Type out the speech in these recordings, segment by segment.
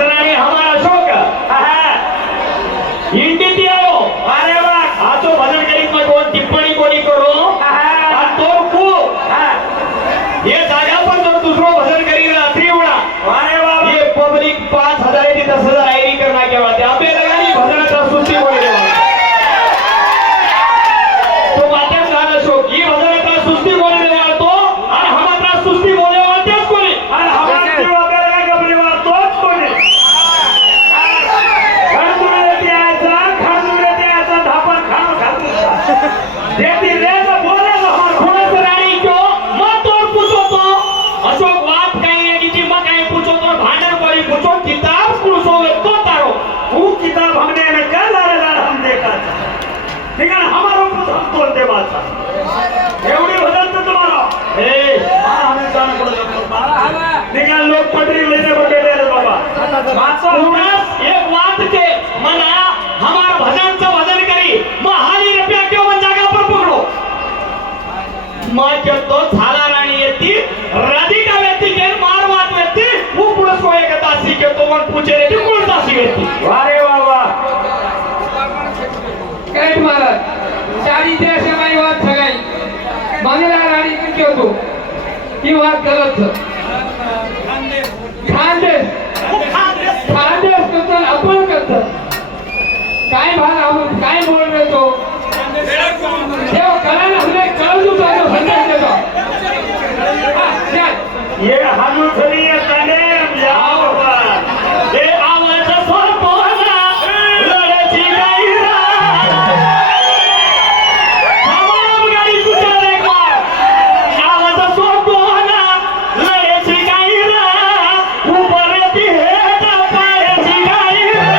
सरांनी हमारा अशोक इंडिती आयो अरे वाह आजो भजन करीत मग कोण टिप्पणी कोणी करू आणि तो खूप हे जागा पण जर दुसरं भजन करीत रात्री उडा अरे वाह हे पब्लिक 5000 ते 10000 आयरी करना केव्हा ते आपल्या लगानी भजनाचा सुस्ती बोलले तो माध्यम झाला अशोक ही भजनाचा सुस्ती बोलले तो आणि हमारा सुस्ती बोलले तेच कोणी आणि हमारा जीव आपल्याला गबरी तोच कोणी किताब हमने में क्या लारेदार हम देखा था ठीक है ना हमारा ऊपर हम बोलते बात था एवढी बदलते तुम्हारा ए हमें जाना पड़ेगा निकाल लोग पटरी लेने को बैठे रे बाबा मात्र एक बात के मना हमारा भजन से भजन करी महाली रुपया क्यों मन जागा पर पकड़ो मां जब तो झाला राणी येती राधिका व्यक्ति के मार बात व्यक्ति वो पुरुष को एक दासी के तो मन पूछे रे कौन दासी व्यक्ति अरे वाह वाह कैट महाराज सारी देश में बात सगाई मंगला रानी क्यों तो ये बात गलत है खानदेश तो अपन करता काय भाग हम काय बोल रहे तो ये कराना हमने कर दो तो भंडार दे दो ये हालू खरी है तने जाओ बाबा ये आवाज सोर पोहना लड़े छी गईरा तमाम गाड़ी कुचा एक बार आवाज सोर पोहना लड़े छी गईरा ऊपर दी है पाए छी गईरा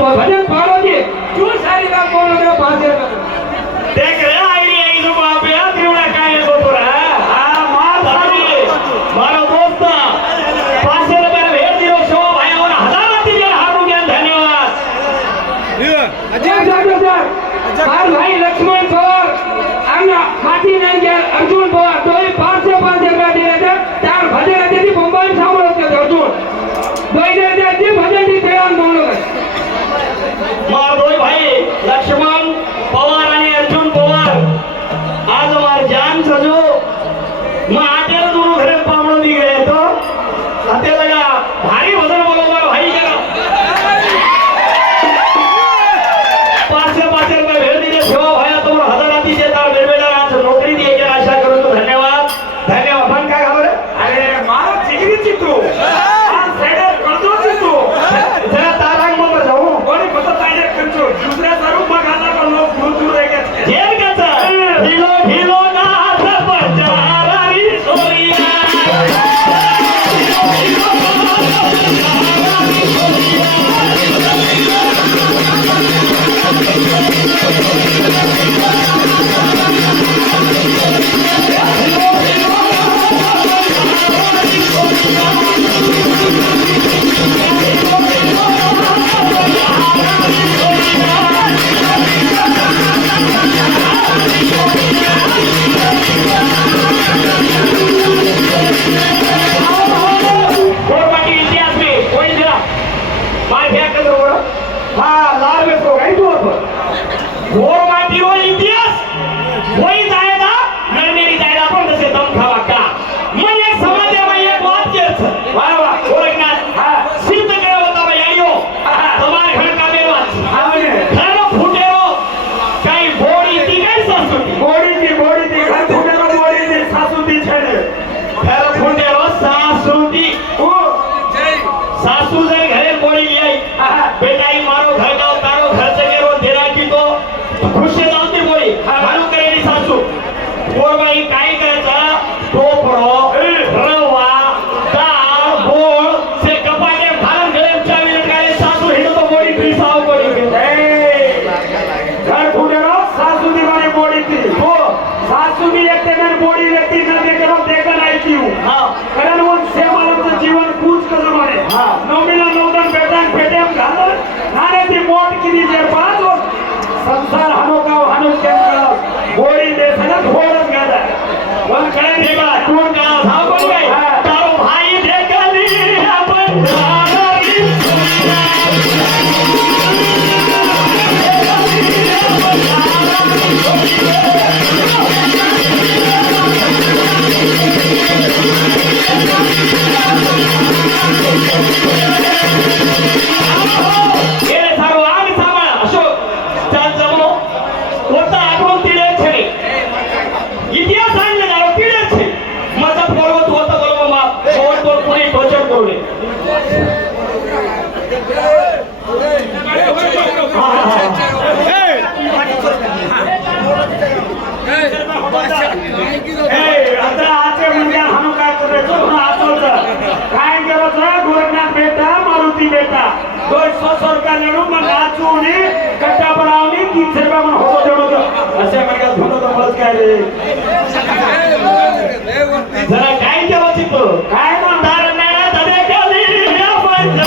भजन पाड़ो जी क्यों सारी ना बोलो रे पासे देख रे आई आई जो बाप या त्रिवड़ा काय को तो रहा हां मां सारी मारो दोस्त पासे रे मेरे भेज दियो शो भाई और हजार दिए हारू ज्ञान धन्यवाद अजय सर मार भाई लक्ष्मण पवार अन्ना माटी नहीं गया अर्जुन पवार तो 5 से 5 का कोण का सांग कोण काय तारो भाई देखली आपण गेले सर्व आम्ही सांभाळा अशोक चाल जमो कोणता आठवण तिडे छे इतिहास सांगले जाऊ तिडे छे माझा पर्वत होता बरोबर माप कोण तो पुरी टोचर करू नये आता आजचे म्हणजे हाणू काय करायचं काय केलं गोरखनाथ बेटा मारुती बेटा 200 रुपया लढू मग नाचून कट्टा बनावली 300 रुपया म्हणून होतो तेवढं अशा मार्गात होतं तर मग काय रे जरा काय केलं तिथं काय म्हणणार नाडा धडे खाली आपण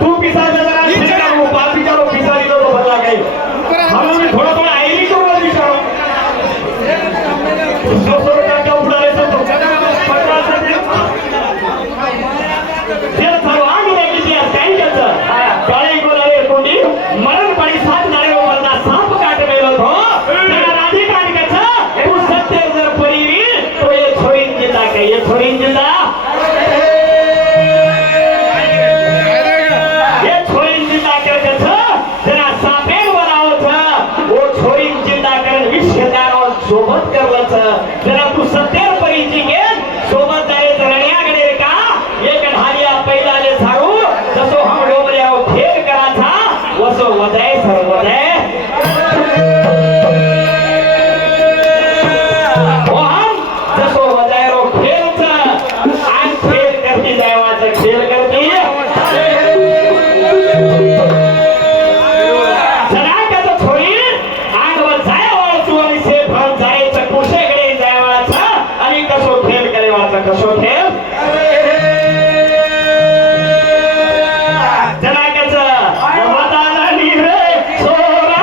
तू पिसा पिसारो पिसारी तो बदला काही हम थोड़ा थोड़ा आईली को विचारो 200 का उड़ा ले तो 50 से फिर सर्वांग देखी थी काय करता काळी गोलाले कोणी मरण पडी साथ नाळे वरना सांप काट मेलो तो त्याला राधिका निकचा तू सत्य जर परी तो ये छोरीन जिंदा काय ये छोरीन जिंदा सोबत करलच जरा तू सत्तर परीची घे सोबत जाय धरण्याकडे का एक ढालिया पहिलाले झाडू जसो हम डोबऱ्या फेर कराचा वसो वजाय सर वजाय हम जसो वजाय रो खेळचा आन खेळ करती जायवाचा खेळ करती कसो ठेव जनाकाचा माताला निरे सोरा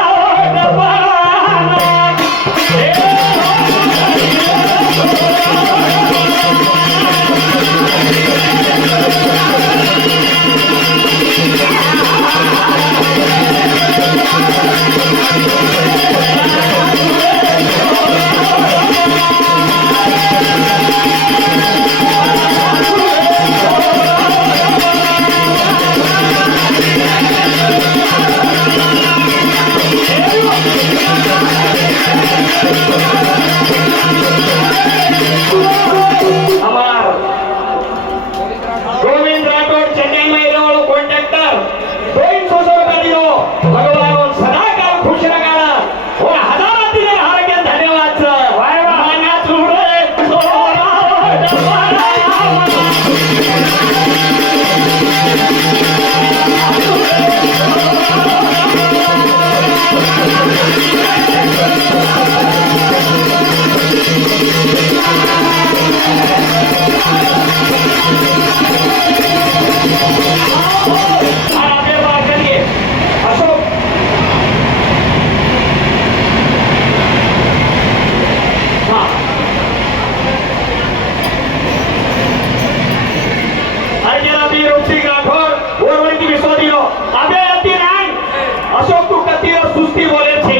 अशोक तू कती और सुस्ती बोले थे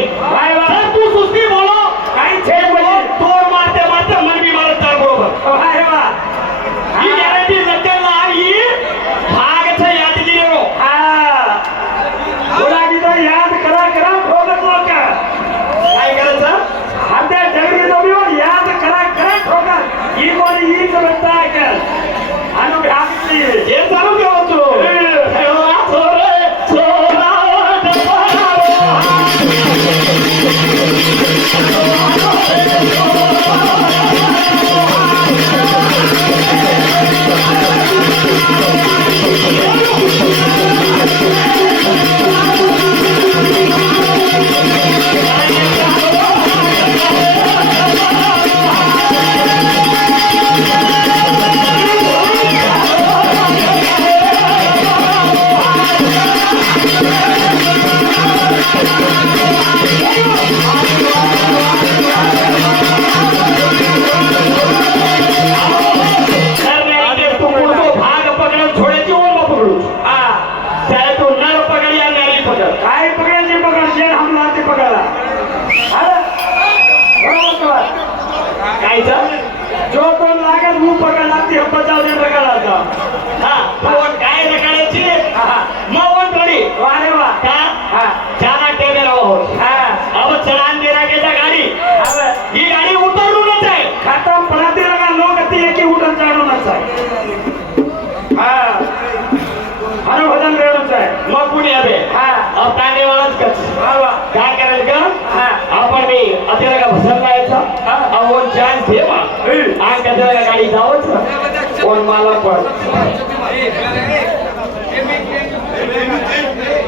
शेर हमला ते पकड़ा जो कोण लागत मुंह पकडला ती बचाव दे पकडला हा कोण काय रकाड्याची मौन थोडी वारे वा का हा चाना टेबे रहो हा अब चलान दे राखेचा गाडी अब ही गाडी उतरूनच आहे खतम पराती लगा लोक ती एकी उठून चढूनच आहे हा हरभजन रेडूच आहे मग कुणी हवे हा अब कांदेवालाच कच वा वा काय करायचं का हा आपण मी अतिला का भसर जायचा अवोन चान्स ठेवा आणि कधी गाडी जावंच कोण मला पण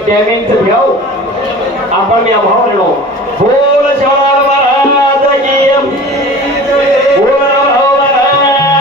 टायमिंगचं घेऊ आपण मी अभाव रेडो बोल शेवळा